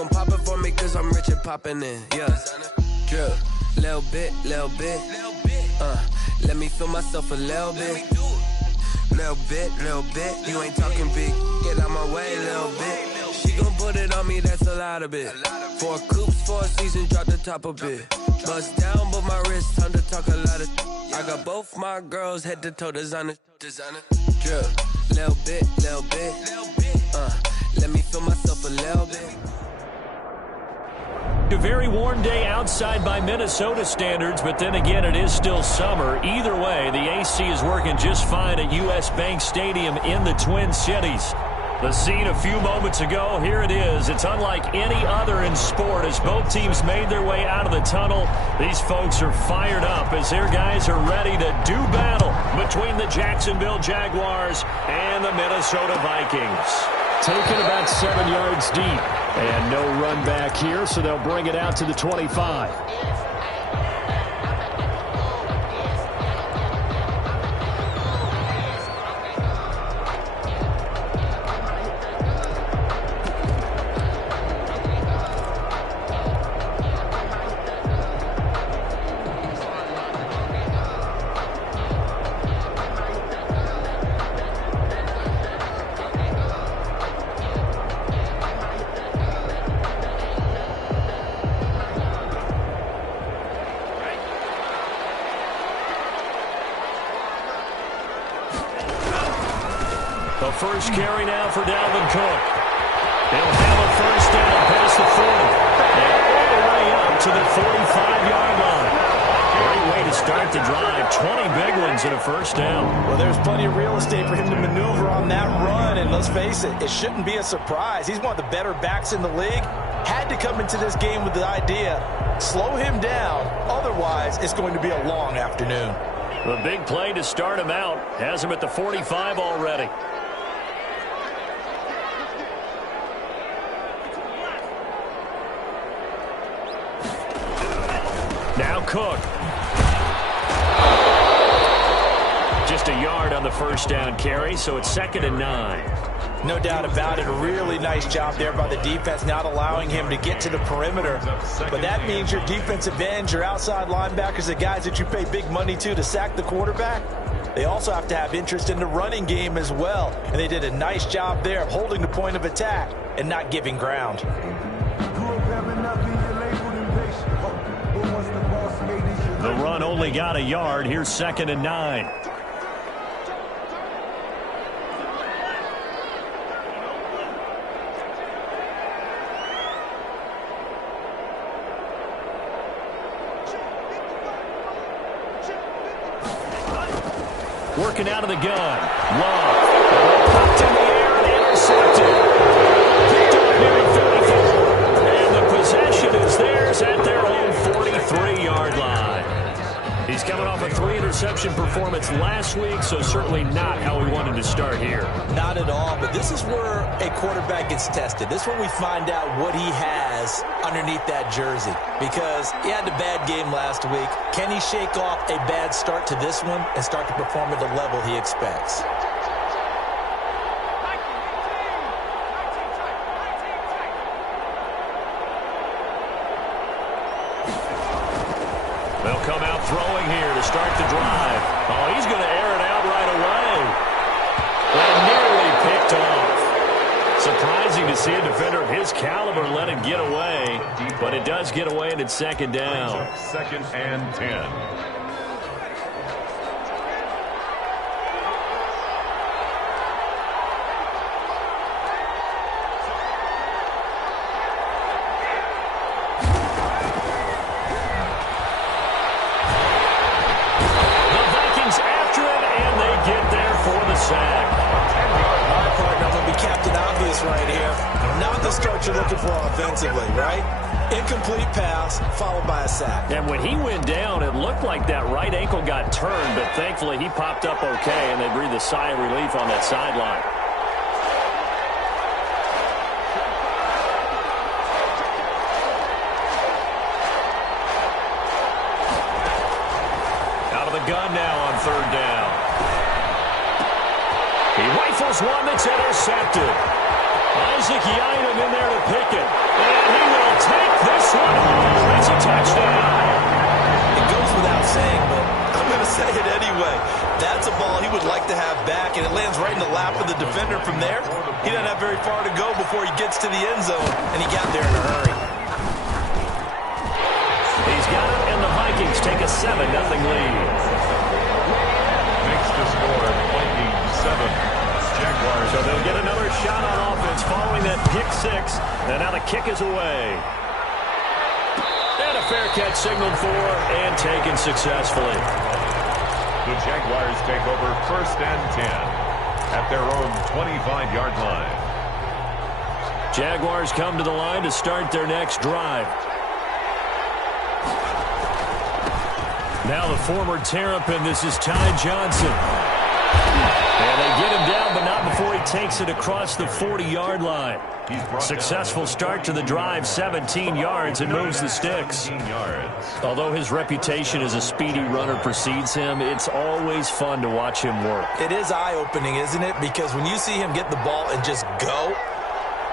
gon' pop it for me cause I'm rich and poppin' in, yeah. Drip, little bit, let me feel myself a little bit. Little bit, you ain't talking big, get out my way, little bit. She gon' put it on me, that's a lot of it. 4 coops, 4 seasons, drop the top a bit. Bust down, but my wrist, time to talk a lot of. I got both my girls head to toe designer. Drip, little bit, let me feel myself a little bit. A very warm day outside by Minnesota standards, but then again, it is still summer. Either way, the AC is working just fine at U.S. Bank Stadium in the Twin Cities. The scene a few moments ago, here it is. It's unlike any other in sport as both teams made their way out of the tunnel. These folks are fired up as their guys are ready to do battle between the Jacksonville Jaguars and the Minnesota Vikings. Taken about 7 yards deep. And no run back here, so they'll bring it out to the 25. The first carry now for Dalvin Cook. He'll have a first down past the 40. And all the way up to the 45-yard line. Great way to start the drive. 20 big ones and a first down. Well, there's plenty of real estate for him to maneuver on that run. And let's face it, it shouldn't be a surprise. He's one of the better backs in the league. Had to come into this game with the idea, slow him down. Otherwise, it's going to be a long afternoon. The big play to start him out. Has him at the 45 already. Now Cook. Just a yard on the first down carry, so it's 2nd and 9. No doubt about it. A really nice job there by the defense, not allowing him to get to the perimeter. But that means your defensive ends, your outside linebackers, the guys that you pay big money to sack the quarterback, they also have to have interest in the running game as well. And they did a nice job there of holding the point of attack and not giving ground. The run only got a yard. Here's 2nd and 9. Working out of the gun. Love. Popped in the air and intercepted. Picked up near 34. And the possession is theirs at their own 43-yard line. He's coming off a 3-interception performance last week, so certainly not how we wanted to start here. Not at all, but this is where a quarterback gets tested. This is where we find out what he has underneath that jersey, because he had a bad game last week. Can he shake off a bad start to this one and start to perform at the level he expects? They'll come out throwing here to start the drive. Oh, he's going to air it out right away. And nearly picked off. Surprising to see a defender of his caliber let it get away, but it does get away and it's 2nd down. 2nd and 10. You're looking for offensively, right? Incomplete pass followed by a sack. And when he went down, it looked like that right ankle got turned, but thankfully he popped up okay, and they breathed a sigh of relief on that sideline. Out of the gun now on 3rd down. He rifles one that's intercepted. Isaac Yiadom in there to pick it. And and it lands right in the lap of the defender from there. He doesn't have very far to go before he gets to the end zone, and he got there in a hurry. He's got it, and the Vikings take a 7-0 lead. Makes the score Vikings 7. Jaguars. So they'll get another shot on offense following that pick six. And now the kick is away. And a fair catch signaled for and taken successfully. The Jaguars take over 1st and 10 at their own 25-yard line. Jaguars come to the line to start their next drive. Now the former Terrapin, this is Ty Johnson. And they get him down, but not before he takes it across the 40-yard line. Successful start to the drive, 17 yards, and moves the sticks. Although his reputation as a speedy runner precedes him, it's always fun to watch him work. It is eye-opening, isn't it? Because when you see him get the ball and just go,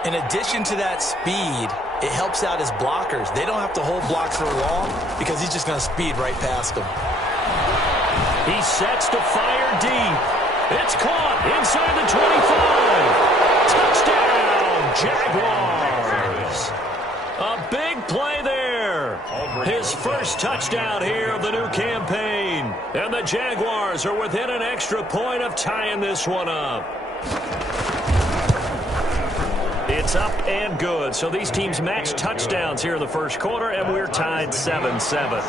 in addition to that speed, it helps out his blockers. They don't have to hold blocks for long because he's just going to speed right past them. He sets to fire deep. It's caught inside the 25. Touchdown, Jaguars. A big play there. His first touchdown here of the new campaign. And the Jaguars are within an extra point of tying this one up. It's up and good. So these teams match touchdowns here in the first quarter, and we're tied 7-7.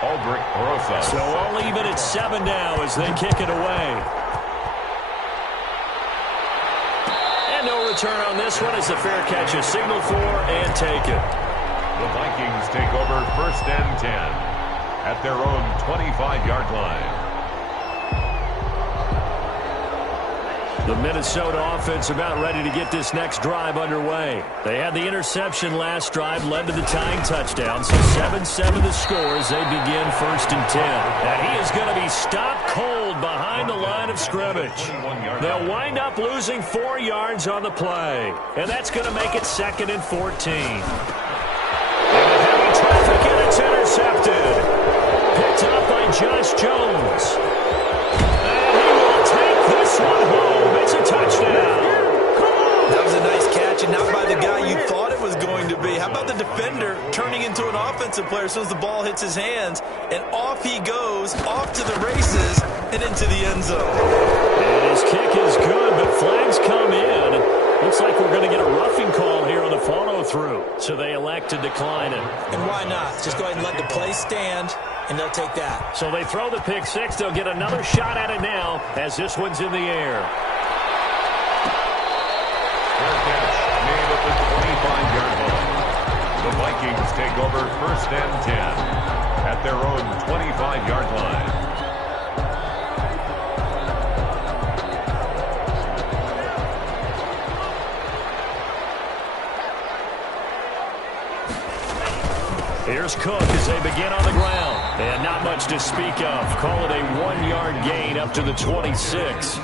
Aldrich Rosas. So all even at 7 now as they kick it away. And no return on this one as the fair catch is signaled for and taken. The Vikings take over 1st and 10 at their own 25-yard line. The Minnesota offense about ready to get this next drive underway. They had the interception last drive, led to the tying touchdown. So 7-7 the score as they begin 1st and 10. And he is going to be stopped cold behind the line of scrimmage. They'll wind up losing 4 yards on the play. And that's going to make it 2nd and 14. And a heavy traffic, and it's intercepted. Picked up by Josh Jones. And he will take this one home. It's a touchdown. That was a nice catch, and not by the guy you thought it was going to be. How about the defender turning into an offensive player as soon as the ball hits his hands, and off he goes, off to the races, and into the end zone. And his kick is good, but flags come in. Looks like we're going to get a roughing call here on the follow-through, so they elect to decline it. And why not? Just go ahead and let the play stand, and they'll take that. So they throw the pick six. They'll get another shot at it now as this one's in the air. Made at the 25-yard line. The Vikings take over 1st and 10 at their own 25-yard line. Here's Cook as they begin on the ground. And not much to speak of. Call it a 1-yard gain up to the 26.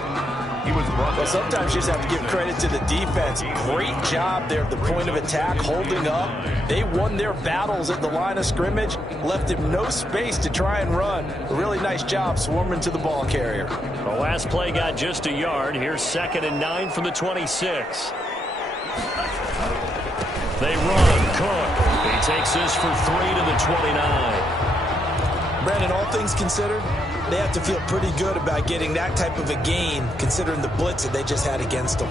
Well, sometimes you just have to give credit to the defense. Great job there at the point of attack, holding up. They won their battles at the line of scrimmage, left him no space to try and run. A really nice job swarming to the ball carrier. The last play got just a yard. Here's 2nd and 9 from the 26. They run. Cook. He takes this for 3 to the 29. Brandon, all things considered, they have to feel pretty good about getting that type of a gain, considering the blitz that they just had against them.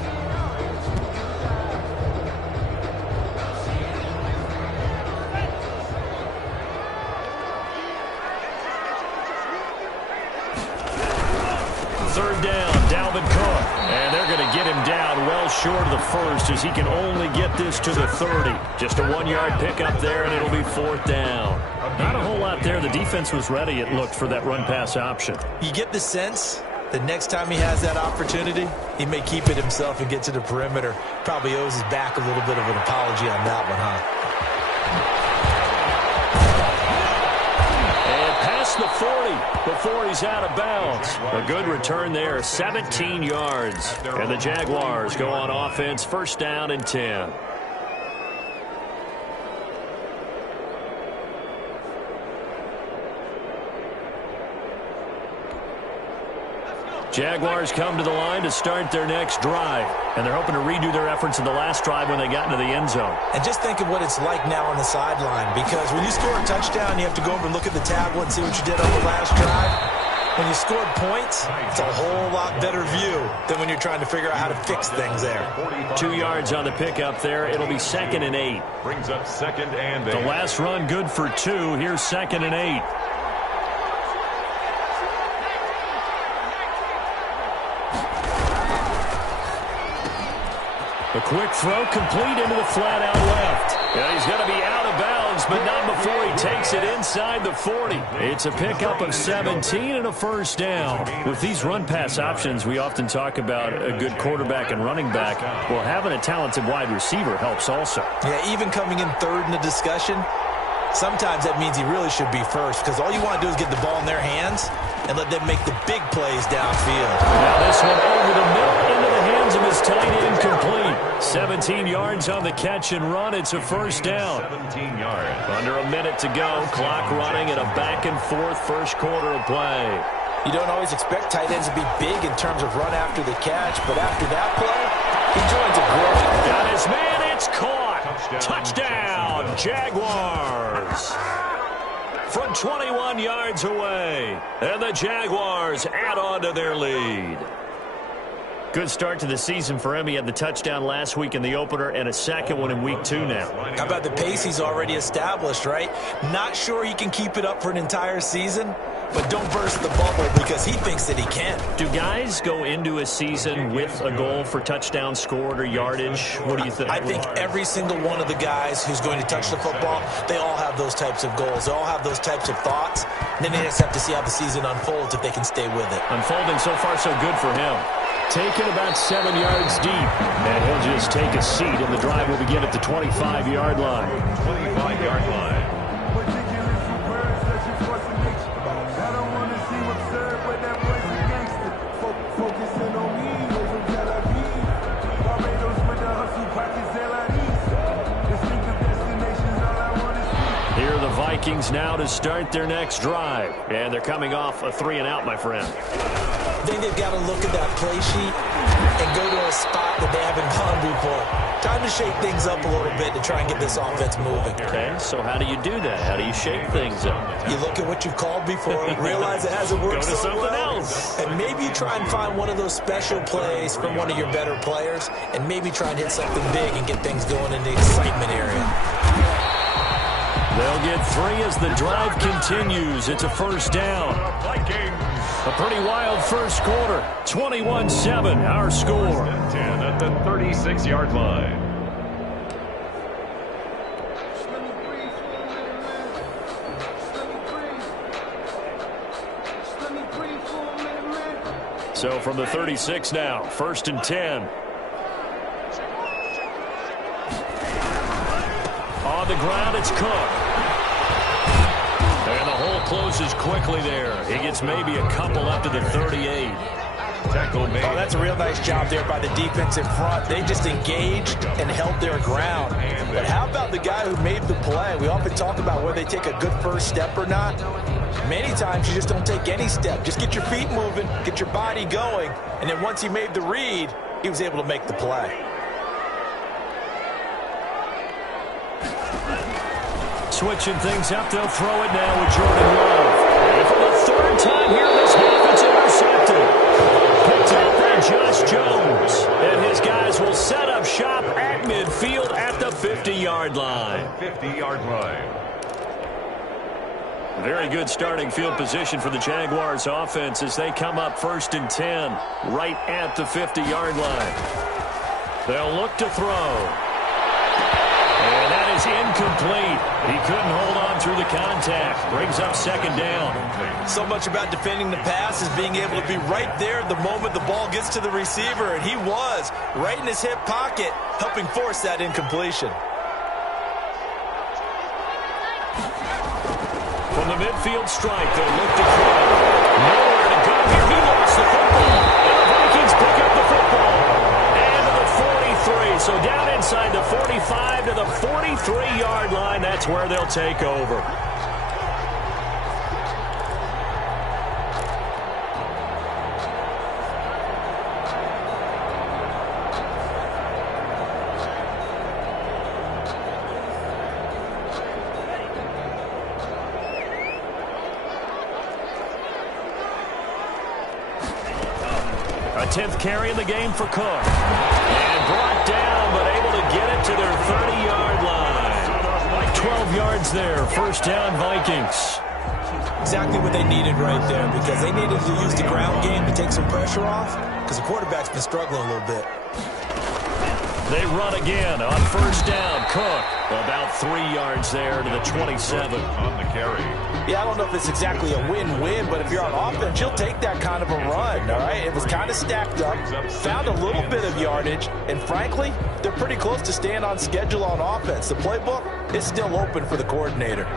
Third down, Dalvin Cook. And they're going to get him down well short of the first as he can only get this to the 30. Just a 1-yard pickup there, and it'll be 4th down. Not a whole lot there. The defense was ready, it looked, for that run-pass option. You get the sense that next time he has that opportunity, he may keep it himself and get to the perimeter. Probably owes his back a little bit of an apology on that one, huh? And past the 40 before he's out of bounds. A good return there, 17 yards. And the Jaguars go on offense, 1st down and 10. Jaguars come to the line to start their next drive, and they're hoping to redo their efforts in the last drive when they got into the end zone. And just think of what it's like now on the sideline, because when you score a touchdown, you have to go over and look at the tablet and see what you did on the last drive. When you scored points, it's a whole lot better view than when you're trying to figure out how to fix things there. 2 yards on the pickup there. It'll be 2nd and 8. Brings up 2nd and 8. The last run good for 2. Here's 2nd and 8. A quick throw complete into the flat out left. And he's going to be out of bounds, but not before he takes it inside the 40. It's a pickup of 17 and a first down. With these run-pass options, we often talk about a good quarterback and running back. Well, having a talented wide receiver helps also. Yeah, even coming in third in the discussion, sometimes that means he really should be first, because all you want to do is get the ball in their hands and let them make the big plays downfield. Now this one over the middle into the hands of his tight end, complete. 17 yards on the catch and run. It's a first down. 17 yards. Under a minute to go. Clock running in a back-and-forth first quarter of play. You don't always expect tight ends to be big in terms of run after the catch, but after that play, he joins a group. Got his man. It's caught. Touchdown, Jaguars. From 21 yards away. And the Jaguars add on to their lead. Good start to the season for him. He had the touchdown last week in the opener and a second one in week 2 now. How about the pace he's already established, right? Not sure he can keep it up for an entire season, but don't burst the bubble because he thinks that he can. Do guys go into a season with a goal for touchdown scored or yardage? What do you think? I think every single one of the guys who's going to touch the football, they all have those types of goals. They all have those types of thoughts. And then they just have to see how the season unfolds if they can stay with it. Unfolding so far so good for him. Taken about 7 yards deep. And he'll just take a seat, and the drive will begin at the 25-yard line. 25-yard line. Here are the Vikings now to start their next drive. And they're coming off a 3-and-out, my friend. I think they've got to look at that play sheet and go to a spot that they haven't gone before. Time to shake things up a little bit to try and get this offense moving. Okay, so how do you do that? How do you shake things up? You look at what you've called before, realize it hasn't worked Go to so something well, else. and maybe you try and find one of those special plays from one of your better players, and maybe try and hit something big and get things going in the excitement area. They'll get 3 as the drive continues. It's a first down. A pretty wild first quarter. 21-7, our score. 10 at the 36-yard line. So from the 36 now, 1st and 10. On the ground, it's Cook. And the hole closes quickly there. He gets maybe a couple up to the 38. Tackle made. Oh, that's a real nice job there by the defense in front. They just engaged and held their ground. But how about the guy who made the play? We often talk about whether they take a good first step or not. Many times you just don't take any step. Just get your feet moving, get your body going, and then once he made the read, he was able to make the play. Switching things up, they'll throw it now with Jordan Love. And for the 3rd time here this half, it's intercepted. Picked up by Josh Jones. And his guys will set up shop at midfield at the 50-yard line. 50-yard line. Very good starting field position for the Jaguars offense as they come up 1st and 10 right at the 50-yard line. They'll look to throw. And that is incomplete. He couldn't hold on through the contact. Brings up 2nd down. So much about defending the pass is being able to be right there the moment the ball gets to the receiver, and he was right in his hip pocket, helping force that incompletion. From the midfield strike, they'll look to throw. Nowhere to go here. He lost the football. And the Vikings pick up the football. And to the 43. So down inside the 45 to the 43-yard line. That's where they'll take over. 10th carry in the game for Cook. And brought down, but able to get it to their 30-yard line. 12 yards there, first down Vikings. Exactly what they needed right there, because they needed to use the ground game to take some pressure off, because the quarterback's been struggling a little bit. They run again on first down. Cook about 3 yards there to the 27. On the carry. Yeah, I don't know if it's exactly a win-win, but if you're on offense, you'll take that kind of a run, all right? It was kind of stacked up, found a little bit of yardage, and frankly, they're pretty close to staying on schedule on offense. The playbook is still open for the coordinator.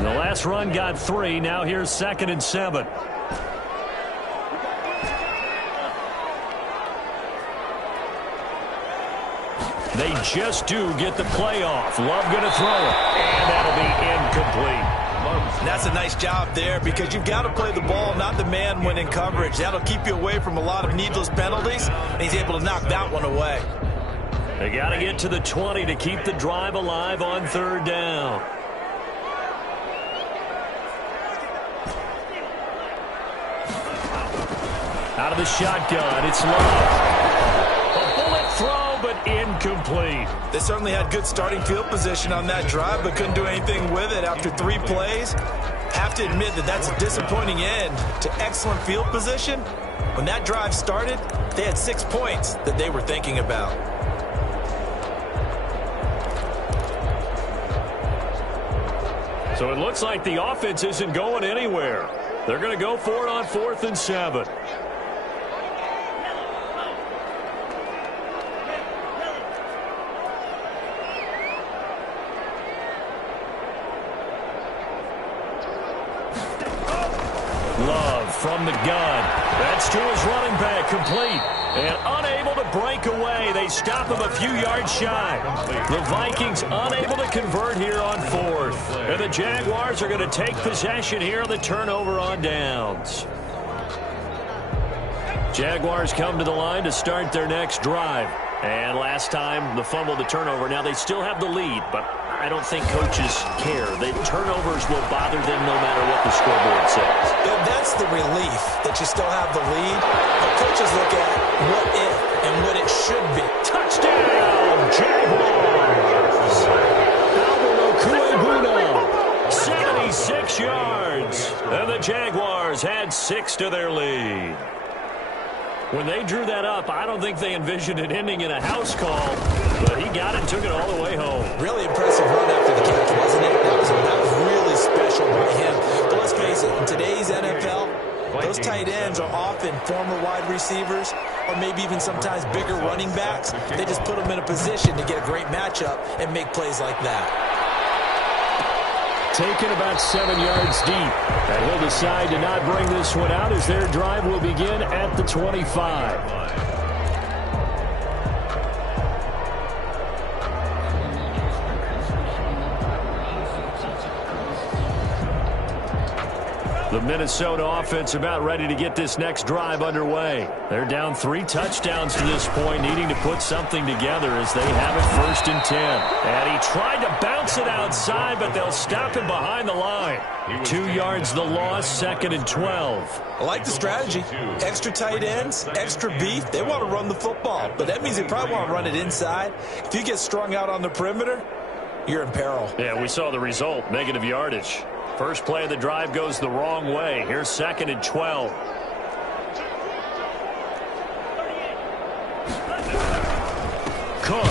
The last run got 3. Now here's 2nd and 7. They just do get the play off. Love going to throw it, and that'll be incomplete. And that's a nice job there, because you've got to play the ball, not the man when in coverage. That'll keep you away from a lot of needless penalties, and he's able to knock that one away. They got to get to the 20 to keep the drive alive on third down. Out of the shotgun, it's Love. A bullet throw, but incomplete. They certainly had good starting field position on that drive, but couldn't do anything with it after 3 plays. Have to admit that that's a disappointing end to excellent field position. When that drive started, they had 6 points that they were thinking about. So it looks like the offense isn't going anywhere. They're going to go for it on 4th and 7. Love from the gun. That's to his running back, complete. And unable to break away. They stop him a few yards shy. The Vikings unable to convert here on 4th. And the Jaguars are going to take possession here on the turnover on downs. Jaguars come to the line to start their next drive. And last time, the fumble, the turnover. Now they still have the lead, but I don't think coaches care. The turnovers will bother them no matter what the scoreboard says. Yeah, that's the relief that you still have the lead. But coaches look at what if and what it should be. Touchdown, Jaguars! Albert Okuegbuna, 76 yards. And the Jaguars had 6 to their lead. When they drew that up, I don't think they envisioned it ending in a house call, but he got it and took it all the way home. Really impressive run after the catch, wasn't it? That was really special by him. But let's face it, in today's NFL, those tight ends are often former wide receivers or maybe even sometimes bigger running backs. They just put them in a position to get a great matchup and make plays like that. Taken about 7 yards deep. And he'll decide to not bring this one out as their drive will begin at the 25. The Minnesota offense about ready to get this next drive underway. They're down 3 touchdowns to this point, needing to put something together as they have it 1st and 10. And he tried to bounce it outside, but they'll stop him behind the line. 2 yards the loss, 2nd and 12. I like the strategy. Extra tight ends, extra beef. They want to run the football, but that means they probably want to run it inside. If you get strung out on the perimeter, you're in peril. Yeah, we saw the result, negative yardage. First play of the drive goes the wrong way. Here's 2nd and 12. Cook.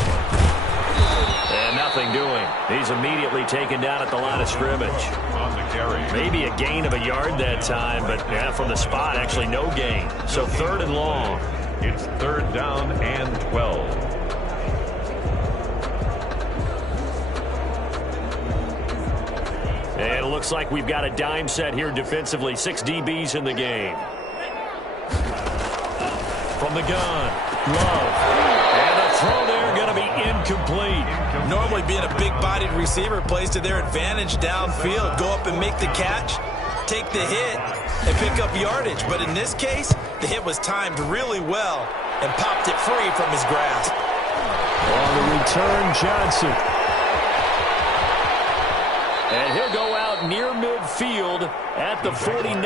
And nothing doing. He's immediately taken down at the line of scrimmage. On the carry. Maybe a gain of a yard that time, but yeah, from the spot, actually no gain. So 3rd and long. It's 3rd down and 12. And it looks like we've got a dime set here defensively. 6 DBs in the game. From the gun, Love. And the throw there going to be incomplete. Normally being a big-bodied receiver plays to their advantage downfield. Go up and make the catch, take the hit, and pick up yardage. But in this case, the hit was timed really well and popped it free from his grasp. On the return, Johnson. And he'll go out near midfield at the 49.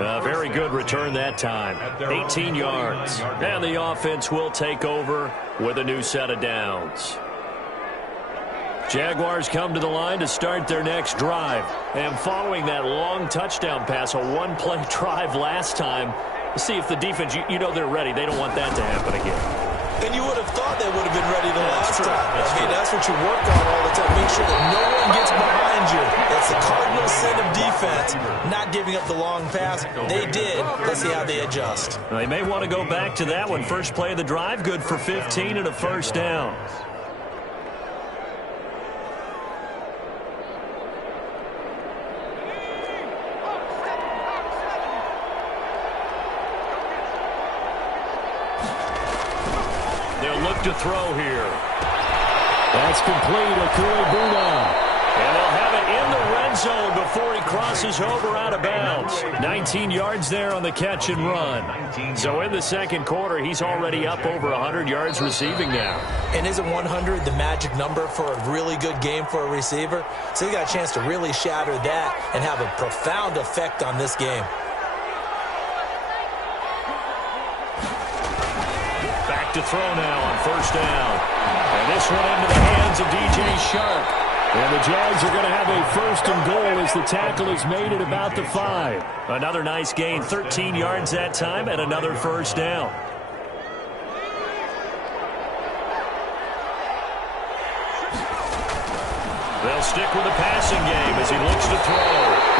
A very good return that time. 18 yards. And the offense will take over with a new set of downs. Jaguars come to the line to start their next drive. And following that long touchdown pass, a one-play drive last time, see if the defense, you know they're ready. They don't want that to happen again. And you would have thought they would have been ready the last time. That's what you work on all the time. Make sure that no one gets behind you. That's the cardinal sin of defense, not giving up the long pass. They did. Let's see how they adjust. Well, they may want to go back to that one. First play of the drive, good for 15 and a first down. To throw here. That's complete. Okuegbuna. And they'll have it in the red zone before he crosses over out of bounds. 19 yards there on the catch and run. So in the second quarter, he's already up over 100 yards receiving now. And isn't 100 the magic number for a really good game for a receiver? So he got a chance to really shatter that and have a profound effect on this game. To throw now on first down. And this one into the hands of DJ Shark. And the Jags are going to have a first and goal as the tackle is made at about the 5. Another nice gain, 13 yards that time, and another first down. They'll stick with the passing game as he looks to throw.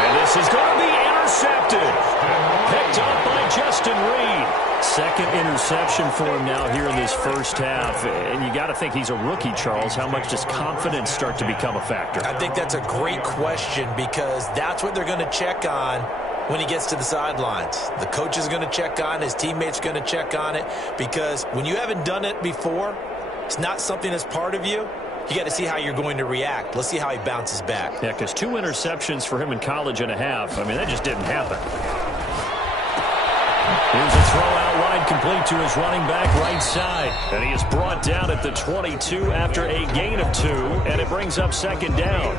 And this is going to be intercepted. Picked up by Justin Reed. Second interception for him now here in this first half. And you got to think he's a rookie, Charles. How much does confidence start to become a factor? I think that's a great question because that's what they're going to check on when he gets to the sidelines. The coach is going to check on, his teammates are going to check on it, because when you haven't done it before, it's not something that's part of you. You got to see how you're going to react. Let's see how he bounces back. Yeah, because 2 interceptions for him in college and a half. I mean, that just didn't happen. Here's a throw out wide, complete to his running back right side. And he is brought down at the 22 after a gain of 2, and it brings up second down.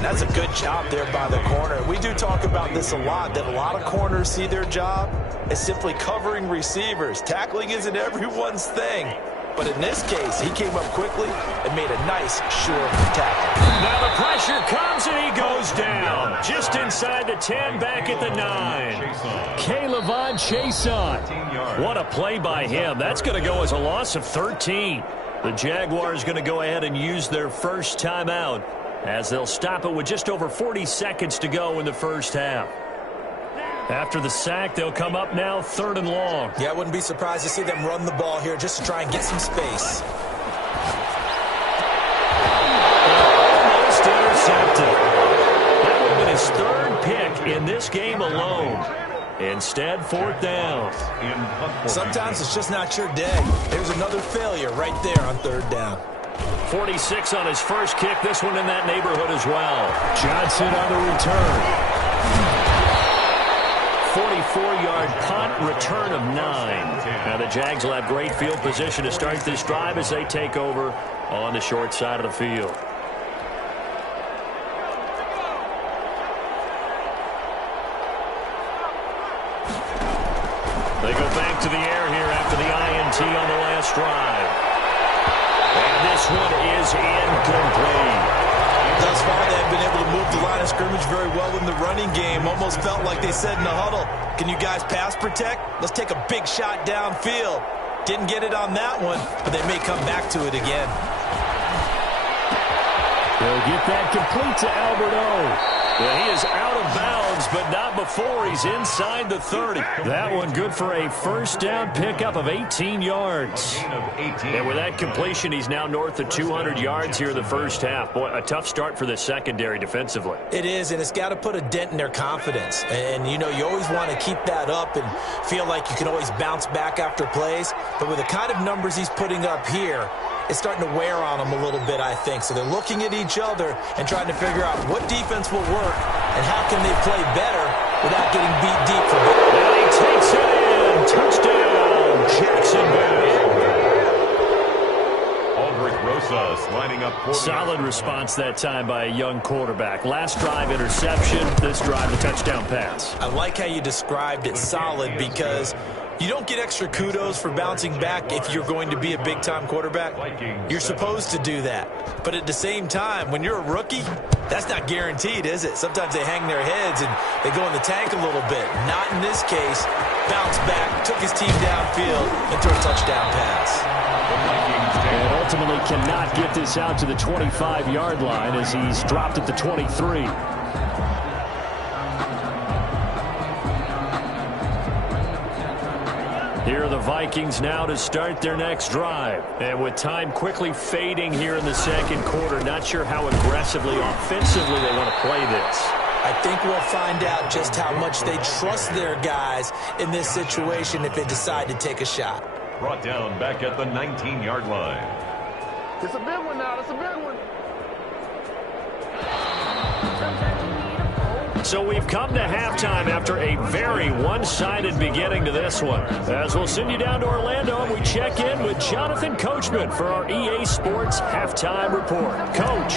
That's a good job there by the corner. We do talk about this a lot, that a lot of corners see their job as simply covering receivers. Tackling isn't everyone's thing. But in this case, he came up quickly and made a nice, sure tackle. Now the pressure comes and he goes down. Just inside the 10, back at the 9. K'Lavon Chaisson. What a play by him. That's going to go as a loss of 13. The Jaguars going to go ahead and use their first timeout as they'll stop it with just over 40 seconds to go in the first half. After the sack, they'll come up now 3rd and long. Yeah, I wouldn't be surprised to see them run the ball here just to try and get some space. Almost intercepted. That would have been his 3rd pick in this game alone. Instead, 4th down. Sometimes it's just not your day. There's another failure right there on 3rd down. 46 on his first kick. This one in that neighborhood as well. Johnson on the return. 44-yard punt, return of 9. Now the Jags will have great field position to start this drive as they take over on the short side of the field. They go back to the air here after the INT on the last drive. And this one is incomplete. Thus far, they have been able to move the line of scrimmage very well in the running game. Almost felt like they said in the huddle, can you guys pass protect? Let's take a big shot downfield. Didn't get it on that one, but they may come back to it again. They'll get that complete to Albert O. Well, he is out of bounds, but not before he's inside the 30. That one good for a first down pickup of 18 yards. And with that completion, he's now north of 200 yards here in the first half. Boy, a tough start for the secondary defensively. It is, and it's got to put a dent in their confidence. And, you know, you always want to keep that up and feel like you can always bounce back after plays. But with the kind of numbers he's putting up here, it's starting to wear on them a little bit, I think. So they're looking at each other and trying to figure out what defense will work and how can they play better without getting beat deep for it. And he takes it in. Touchdown, Jacksonville. Cedric Rosas lining up. Solid response that time by a young quarterback. Last drive, interception. This drive, a touchdown pass. I like how you described it solid because you don't get extra kudos for bouncing back if you're going to be a big-time quarterback. You're supposed to do that. But at the same time, when you're a rookie, that's not guaranteed, is it? Sometimes they hang their heads and they go in the tank a little bit. Not in this case. Bounced back, took his team downfield, and threw a touchdown pass. And ultimately cannot get this out to the 25-yard line as he's dropped at the 23. Here are the Vikings now to start their next drive. And with time quickly fading here in the second quarter, not sure how aggressively, offensively they want to play this. I think we'll find out just how much they trust their guys in this situation if they decide to take a shot. Brought down back at the 19-yard line. It's a big one now. It's a big one. So we've come to halftime after a very one-sided beginning to this one. As we'll send you down to Orlando, and we check in with Jonathan Coachman for our EA Sports Halftime Report. Coach.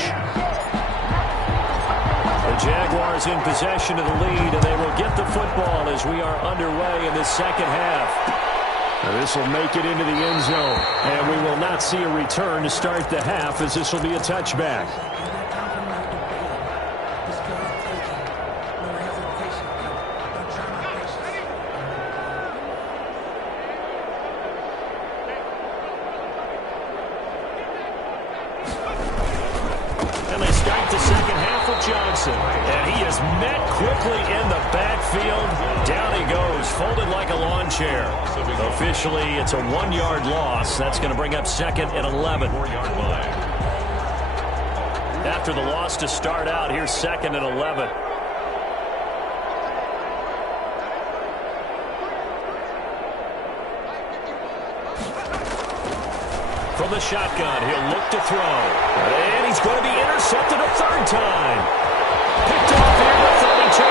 The Jaguars in possession of the lead, and they will get the football as we are underway in the second half. This will make it into the end zone, and we will not see a return to start the half as this will be a touchback. And they start the second half with Johnson. And he is met quickly in the backfield. Down he goes, folded like a lawn chair. Officially, it's a 1-yard loss. That's going to bring up second and 11. After the loss to start out, here's second and 11. From the shotgun, he'll look to throw. And he's going to be intercepted a third time. Picked off here at 32.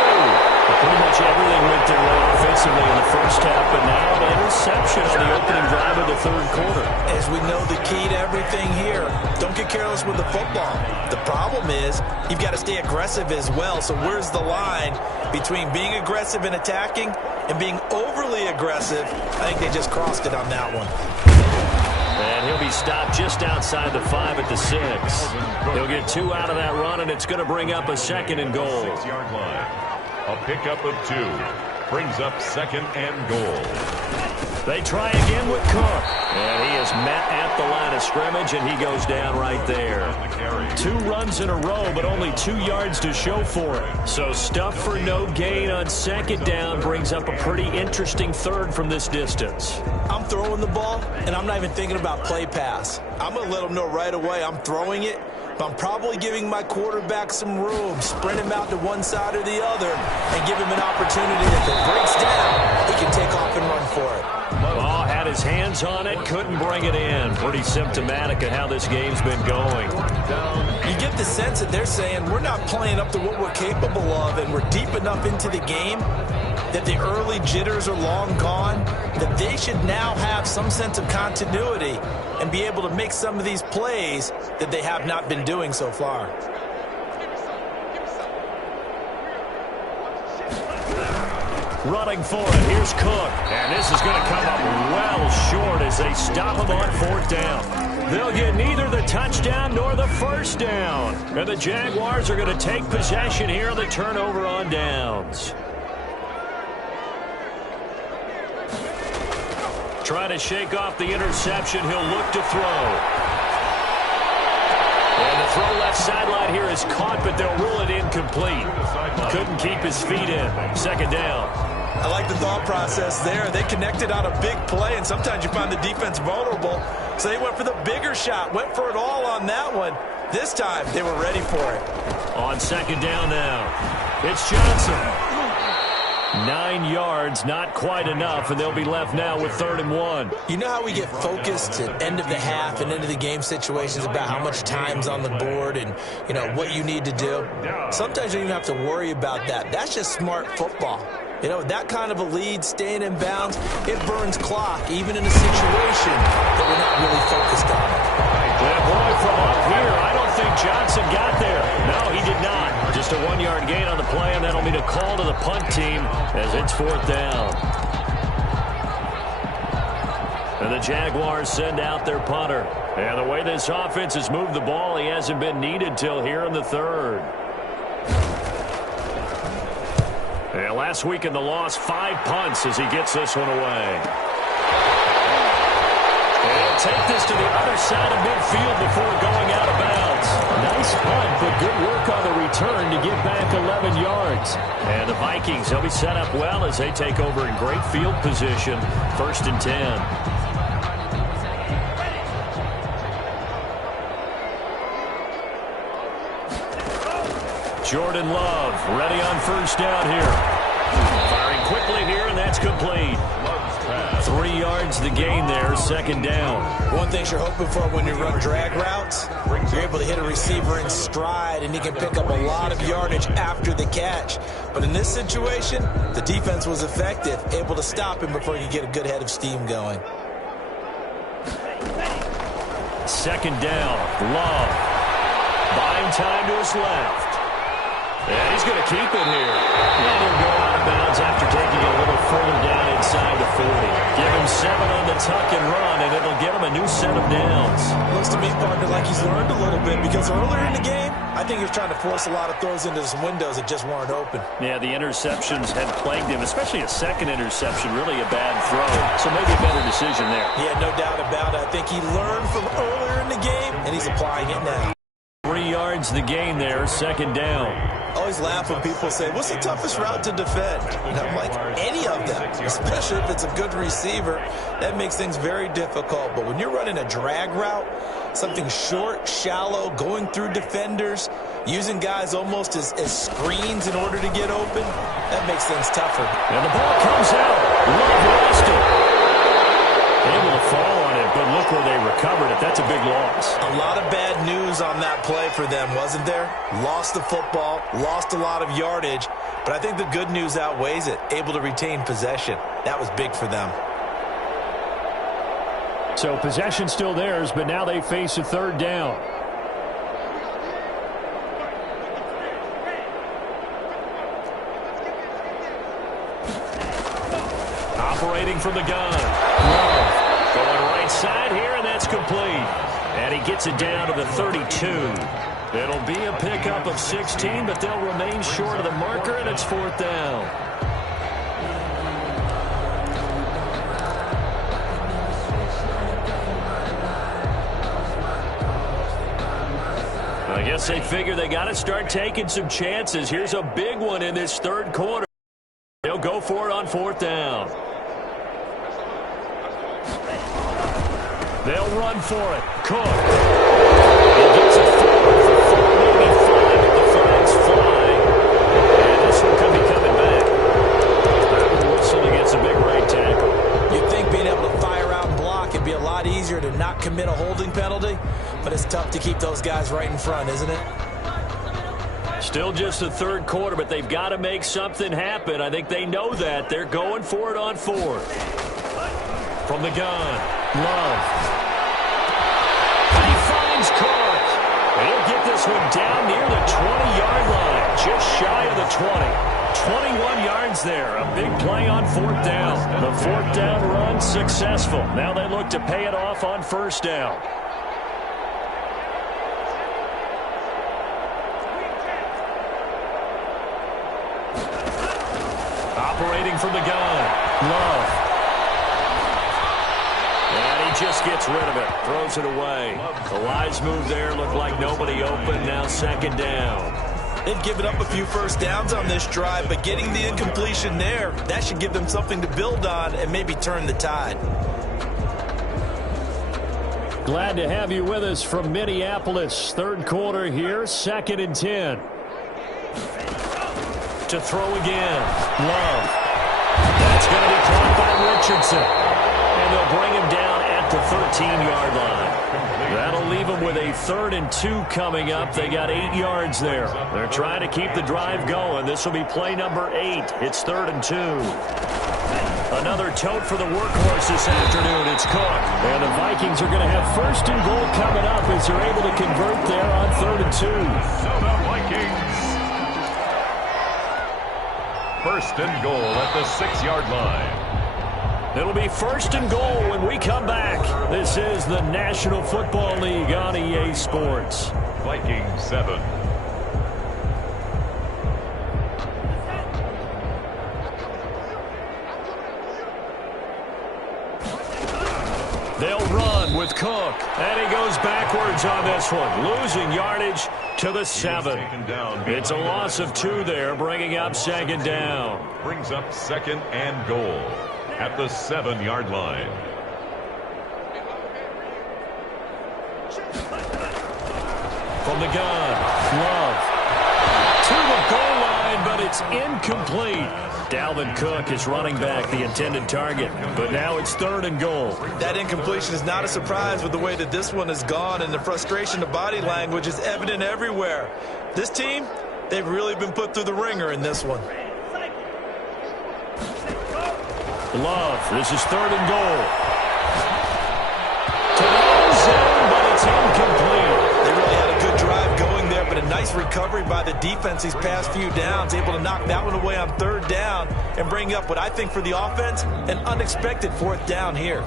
Pretty much everything went their way offensively in the first half, but now an interception on the opening drive of the third quarter. As we know, the key to everything here, don't get careless with the football. The problem is you've got to stay aggressive as well. So where's the line between being aggressive and attacking and being overly aggressive? I think they just crossed it on that one. And he'll be stopped just outside the 5 at the 6. He'll get 2 out of that run, and it's going to bring up a second and goal. 6-yard line. A pickup of 2 brings up second and goal. They try again with Cook. And he is met at the line of scrimmage, and he goes down right there. 2 runs in a row, but only 2 yards to show for it. So stuff for no gain on second down brings up a pretty interesting third from this distance. I'm throwing the ball, and I'm not even thinking about play pass. I'm going to let them know right away I'm throwing it, but I'm probably giving my quarterback some room, sprint him out to one side or the other, and give him an opportunity that if it breaks down, he can take off and run for it. Ball had his hands on it, couldn't bring it in. Pretty symptomatic of how this game's been going. You get the sense that they're saying we're not playing up to what we're capable of, and we're deep enough into the game that the early jitters are long gone, that they should now have some sense of continuity and be able to make some of these plays that they have not been doing so far. Running for it, here's Cook. And this is going to come up well short as they stop him on 4th down. They'll get neither the touchdown nor the first down. And the Jaguars are going to take possession here on the turnover on downs. Trying to shake off the interception. He'll look to throw. And the throw left sideline here is caught, but they'll rule it incomplete. Couldn't keep his feet in. Second down. I like the thought process there. They connected on a big play, and sometimes you find the defense vulnerable. So they went for the bigger shot, went for it all on that one. This time, they were ready for it. On second down now, it's Johnson. 9 yards, not quite enough, and they'll be left now with 3rd and 1. You know how we get focused at end of the half and into the game situations about how much time's on the board and, you know, what you need to do? Sometimes you don't even have to worry about that. That's just smart football. You know, that kind of a lead, staying in bounds, it burns clock, even in a situation that we're not really focused on. That from up here. I don't think Johnson got there. No, he did not. Just a 1-yard gain on the play, and that'll mean a call to the punt team as it's 4th down. And the Jaguars send out their punter. And the way this offense has moved the ball, he hasn't been needed till here in the 3rd. And last week in the loss, 5 punts as he gets this one away. And he'll take this to the other side of midfield before going out of bounds. Nice punt, but good work on the return to get back 11 yards. And the Vikings, they'll be set up well as they take over in great field position. 1st and 10. Jordan Love ready on 1st down here. Firing quickly here, and that's complete. 3 yards the gain there, 2nd down. One thing you're hoping for when you run drag routes, you're able to hit a receiver in stride, and he can pick up a lot of yardage after the catch. But in this situation, the defense was effective, able to stop him before he could get a good head of steam going. 2nd down, Love. Buying time to his left. And he's going to keep it here. And he'll go out of bounds after taking it a little further down inside the 40. Give him 7 on the tuck and run, and it'll get him a new set of downs. Looks to me, partner, like he's learned a little bit, because earlier in the game, I think he was trying to force a lot of throws into some windows that just weren't open. Yeah, the interceptions had plagued him, especially a second interception, really a bad throw. So maybe a better decision there. Yeah, no doubt about it. I think he learned from earlier in the game, and he's applying it now. 3 yards the gain there, 2nd down. I always laugh when people say, what's the toughest route to defend? And I'm like, any of them, especially if it's a good receiver. That makes things very difficult. But when you're running a drag route, something short, shallow, going through defenders, using guys almost as screens in order to get open, that makes things tougher. And the ball comes out. Love lost it. Able to fall on it, but look where they recovered it. That's a big loss. A lot of bad news on that play for them, wasn't there? Lost the football, lost a lot of yardage, but I think the good news outweighs it. Able to retain possession. That was big for them. So possession still theirs, but now they face a 3rd down. Operating from the gun. Going right side here, and that's complete. And he gets it down to the 32. It'll be a pickup of 16, but they'll remain short of the marker, and it's 4th down. I guess they figure they got to start taking some chances. Here's a big one in this 3rd quarter. They'll go for it on 4th down. They'll run for it. Cook. He gets it forward for 4, maybe 5, but the flag's flying. And this one could be coming back. That whistle against a big right tackle. You'd think being able to fire out and block it'd be a lot easier to not commit a holding penalty, but it's tough to keep those guys right in front, isn't it? Still just the 3rd quarter, but they've got to make something happen. I think they know that. They're going for it on 4th. From the gun, Love. He finds Cook. And he'll get this one down near the 20-yard line, just shy of the 20. 21 yards there. A big play on 4th down. The 4th down run successful. Now they look to pay it off on 1st down. Operating from the gun, Love. And he just gets rid of it, throws it away. The wise move there, looked like nobody open, now 2nd down. They've given up a few 1st downs on this drive, but getting the incompletion there, that should give them something to build on and maybe turn the tide. Glad to have you with us from Minneapolis. 3rd quarter here, 2nd and 10. To throw again, Love. That's going to be caught by Richardson. And they'll bring him down at the 13-yard line. That'll leave them with a 3rd and 2 coming up. They got 8 yards there. They're trying to keep the drive going. This will be play number 8. It's 3rd and 2. Another tote for the workhorse this afternoon. It's Cook. And the Vikings are going to have first and goal coming up as they're able to convert there on 3rd and 2. Minnesota Vikings. First and goal at the 6-yard line. It'll be first and goal when we come back. This is the National Football League on EA Sports. Vikings 7. They'll run with Cook. And he goes backwards on this one. Losing yardage to the 7. It's a loss of 2 there, bringing up 2nd down. Brings up 2nd and goal at the 7-yard line. From the gun, Love. To the goal line, but it's incomplete. Dalvin Cook is running back the intended target, but now it's 3rd and goal. That incompletion is not a surprise with the way that this one has gone, and the frustration of body language is evident everywhere. This team, they've really been put through the ringer in this one. Love, this is 3rd and goal. To the end zone, but it's incomplete. They really had a good drive going there, but a nice recovery by the defense these past few downs, able to knock that one away on 3rd down and bring up what I think for the offense, an unexpected 4th down here.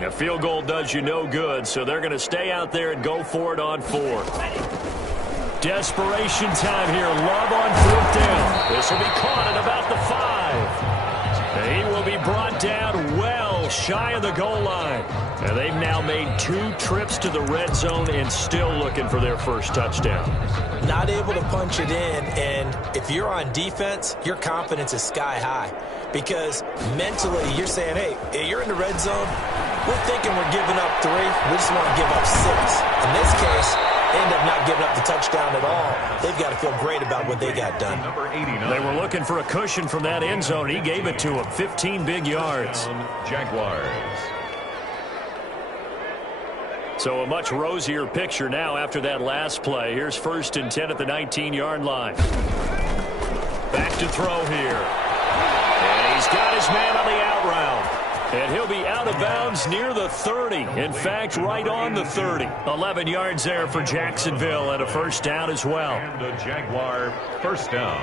A field goal does you no good, so they're going to stay out there and go for it on 4th. Desperation time here. Love on 4th down. This will be caught at about the 5. He will be brought down well shy of the goal line. And they've now made 2 trips to the red zone and still looking for their first touchdown. Not able to punch it in, and if you're on defense, your confidence is sky high. Because mentally, you're saying, hey, you're in the red zone. We're thinking we're giving up 3. We just want to give up 6. In this case, they end up not giving up the touchdown at all. They've got to feel great about what they got done. They were looking for a cushion from that end zone. He gave it to them. 15 big yards. Jaguars. So a much rosier picture now after that last play. Here's 1st and 10 at the 19-yard line. Back to throw here. And he's got his man on the out route. And he'll be out of bounds near the 30. In fact, right on the 30. 11 yards there for Jacksonville and a first down as well. And a Jaguar first down.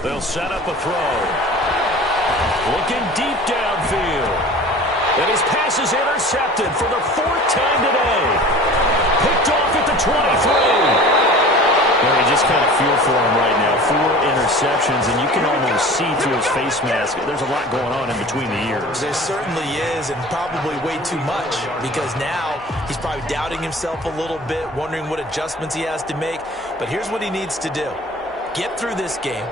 They'll set up a throw. Looking deep downfield. And his pass is intercepted for the 4th time today. Picked off at the 23. Well, you just kind of feel for him right now. 4 interceptions, and you can almost see through his face mask. There's a lot going on in between the ears. There certainly is, and probably way too much, because now he's probably doubting himself a little bit, wondering what adjustments he has to make. But here's what he needs to do. Get through this game.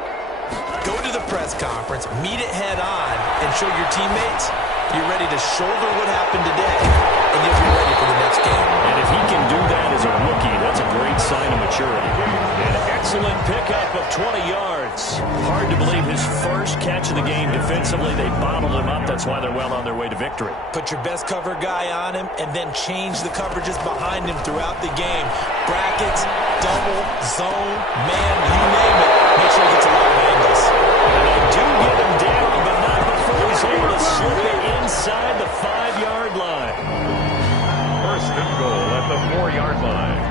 Go to the press conference, meet it head on, and show your teammates you're ready to shoulder what happened today, and you'll be ready for the next game. And if he can do that as a rookie, that's a great sign of maturity. An excellent pickup of 20 yards. Hard to believe his first catch of the game defensively. They bottled him up. That's why they're well on their way to victory. Put your best cover guy on him, and then change the coverages behind him throughout the game. Brackets, double, zone, man, you name it. Make sure he gets a lot of angles. And they do get him down, but not before he's able to slip it inside the 5-yard line. First and goal at the 4-yard line.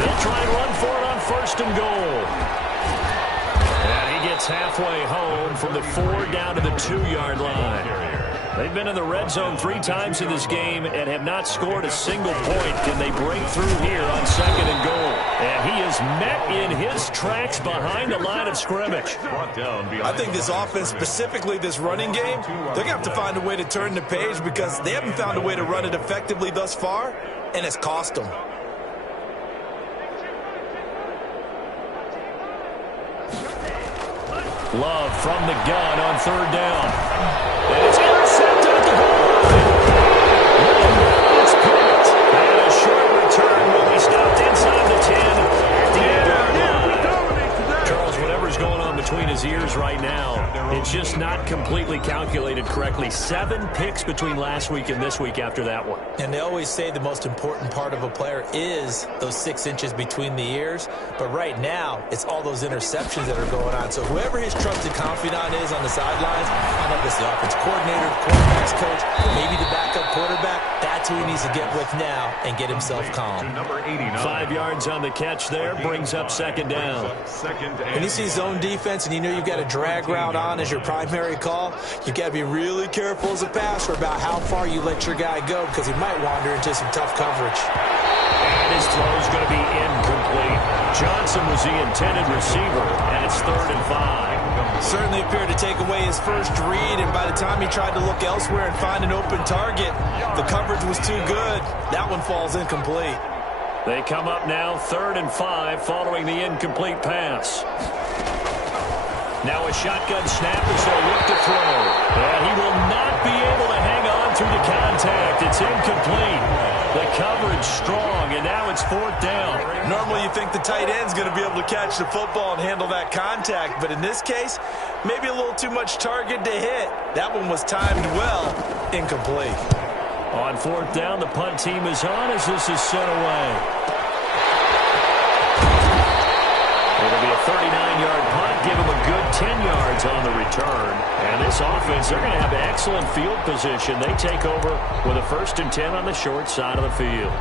They'll try and run for it on 1st and goal. And he gets halfway home from the 4 down to the 2-yard line. They've been in the red zone 3 times in this game and have not scored a single point. Can they break through here on 2nd and goal? And he is met in his tracks behind the line of scrimmage. I think this offense, specifically this running game, they're going to have to find a way to turn the page because they haven't found a way to run it effectively thus far, and it's cost them. Love from the gun on 3rd down. And it's intercepted at the goal line. It's picked. And a short return will be stopped inside the 10 at the end. Charles, whatever's going on between his ears right now. It's just not completely calculated correctly. 7 picks between last week and this week after that one. And they always say the most important part of a player is those 6 inches between the ears. But right now, it's all those interceptions that are going on. So whoever his trusted confidant is on the sidelines, I don't know if it's the offensive coordinator, the quarterback's coach, maybe the backup quarterback, that's who he needs to get with now and get himself calm. 5 yards on the catch there, brings up second down. When you see zone defense and you know you've got a drag route on as your primary call, you've got to be really careful as a passer about how far you let your guy go because he might wander into some tough coverage. And his throw is going to be incomplete. Johnson was the intended receiver, and it's 3rd and 5. Certainly appeared to take away his first read, and by the time he tried to look elsewhere and find an open target, the coverage was too good. That one falls incomplete. They come up now 3rd and 5 following the incomplete pass. Now a shotgun snap as they look to throw. And he will not be able to hang on through the contact. It's incomplete. The coverage strong, and now it's 4th down. Normally you think the tight end's going to be able to catch the football and handle that contact, but in this case, maybe a little too much target to hit. That one was timed well, incomplete. On 4th down, the punt team is on as this is sent away. It'll be a 39-yard punt, give him a good 10 yards on the return. And this offense, they're going to have excellent field position. They take over with a 1st and 10 on the short side of the field.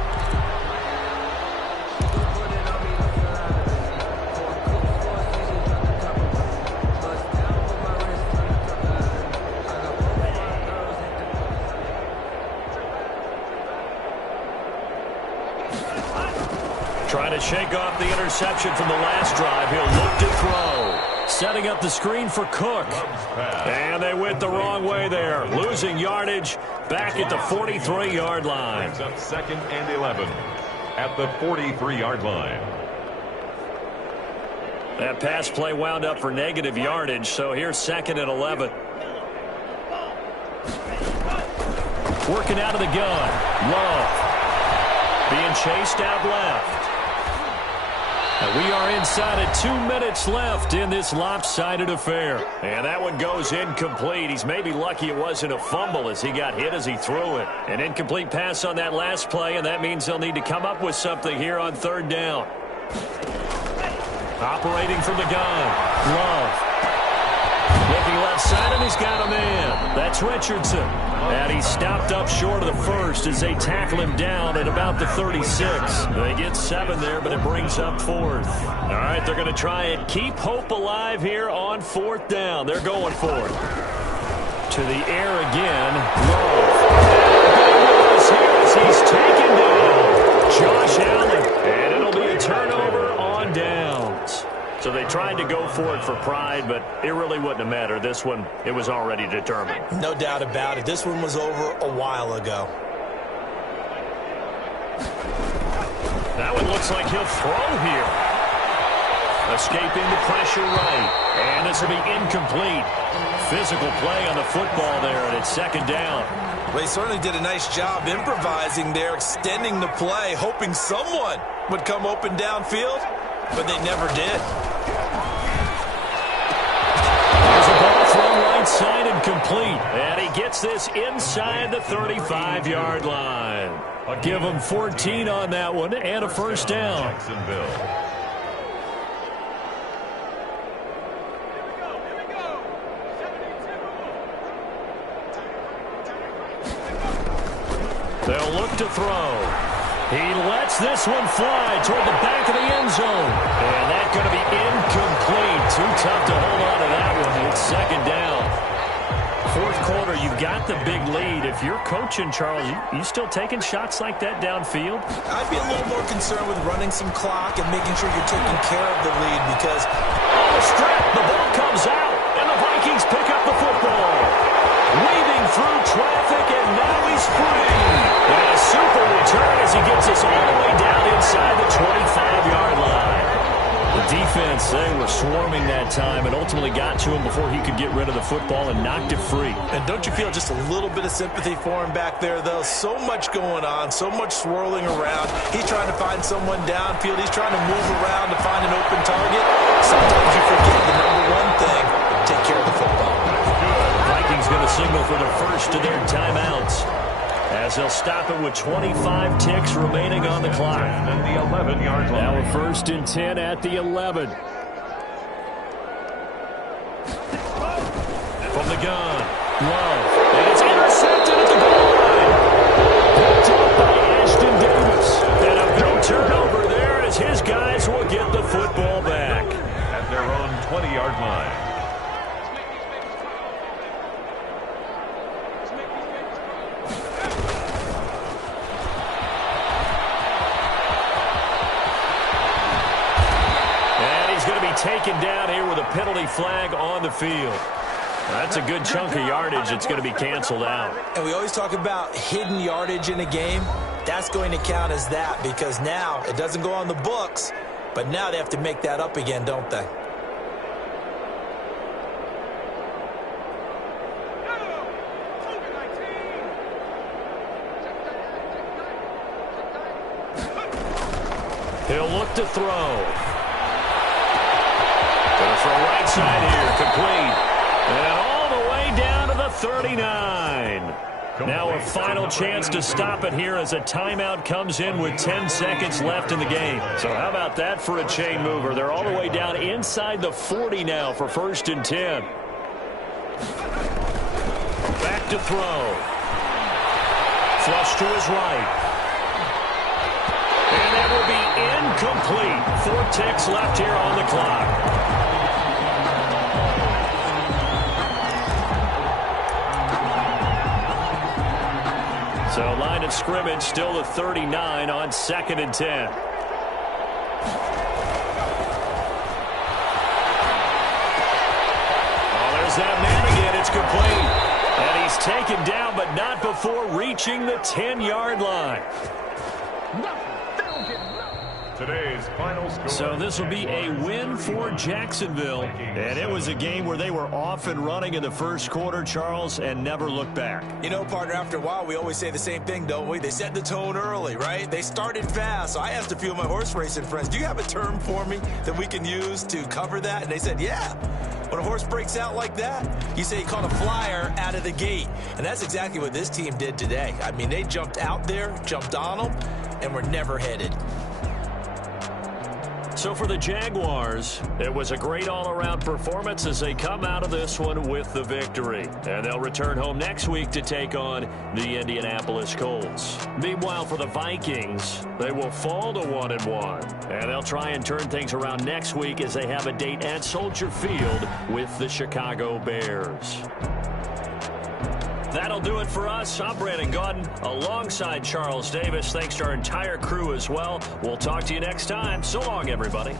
Trying to shake off the interception from the last drive. He'll look to throw. Setting up the screen for Cook. And they went the wrong way there. Losing yardage back at the 43-yard line. Brings up 2nd and 11 at the 43-yard line. That pass play wound up for negative yardage, so here's 2nd and 11. Working out of the gun. Love. Being chased out left. And we are inside of 2 minutes left in this lopsided affair. And that one goes incomplete. He's maybe lucky it wasn't a fumble as he got hit as he threw it. An incomplete pass on that last play, and that means they'll need to come up with something here on 3rd down. Operating from the gun. Love. Looking left side, and he's got a man. That's Richardson. And he stopped up short of the first as they tackle him down at about the 36. They get 7 there, but it brings up 4th. All right, they're going to try and keep hope alive here on 4th down. They're going for it. To the air again. Love. He's taken down. Josh Allen. And it'll be a turnover on downs. So they tried to go for it for pride, but it really wouldn't have mattered. This one, it was already determined. No doubt about it. This one was over a while ago. That one looks like he'll throw here. Escaping the pressure right. And this will be incomplete. Physical play on the football there, and it's 2nd down. Well, he certainly did a nice job improvising there, extending the play, hoping someone would come open downfield, but they never did. There's a ball thrown right side and complete. And he gets this inside the 35-yard line. I'll give him 14 on that one and a 1st down. Jacksonville. They'll look to throw. He lets this one fly toward the back of the end zone. And that's going to be incomplete. Too tough to hold on to that one. It's 2nd down. 4th quarter, you've got the big lead. If you're coaching, Charles, you still taking shots like that downfield? I'd be a little more concerned with running some clock and making sure you're taking care of the lead because on the strip, the ball comes out, and the Vikings pick up the football. Weaving through traffic, and now he's free. And a super return as he gets us all the way down inside the 25-yard line. The defense, they were swarming that time and ultimately got to him before he could get rid of the football and knocked it free. And don't you feel just a little bit of sympathy for him back there, though? So much going on, so much swirling around. He's trying to find someone downfield. He's trying to move around to find an open target. Sometimes you forget the number one thing as they'll stop it with 25 ticks remaining on the clock. And the 11-yard line. Now a 1st and 10 at the 11. From the gun, Love. And it's intercepted at the goal line. Picked up by Ashton Davis. And a big turnover there as his guys will get the football back. At their own 20-yard line. Taken down here with a penalty flag on the field. That's a good chunk of yardage. It's going to be canceled out. And we always talk about hidden yardage in a game. That's going to count as that because now it doesn't go on the books, but now they have to make that up again, don't they? He'll look to throw. For right side here, complete. And all the way down to the 39. Now a final chance to stop it here as a timeout comes in with 10 seconds left in the game. So how about that for a chain mover? They're all the way down inside the 40 now for 1st and 10. Back to throw. Flush to his right. And that will be incomplete. 4 ticks left here on the clock. So line of scrimmage still the 39 on 2nd and 10. Oh, there's that man again. It's complete. And he's taken down, but not before reaching the 10-yard line. Today's final score. So this will be a win for Jacksonville. And it was a game where they were off and running in the first quarter, Charles, and never looked back. You know, partner, after a while, we always say the same thing, don't we? They set the tone early, right? They started fast. So I asked a few of my horse racing friends, do you have a term for me that we can use to cover that? And they said, yeah. When a horse breaks out like that, you say you caught a flyer out of the gate. And that's exactly what this team did today. I mean, they jumped out there, jumped on them, and were never headed. So for the Jaguars, it was a great all-around performance as they come out of this one with the victory. And they'll return home next week to take on the Indianapolis Colts. Meanwhile, for the Vikings, they will fall to 1-1. And they'll try and turn things around next week as they have a date at Soldier Field with the Chicago Bears. That'll do it for us. I'm Brandon Gaudin alongside Charles Davis. Thanks to our entire crew as well. We'll talk to you next time. So long, everybody.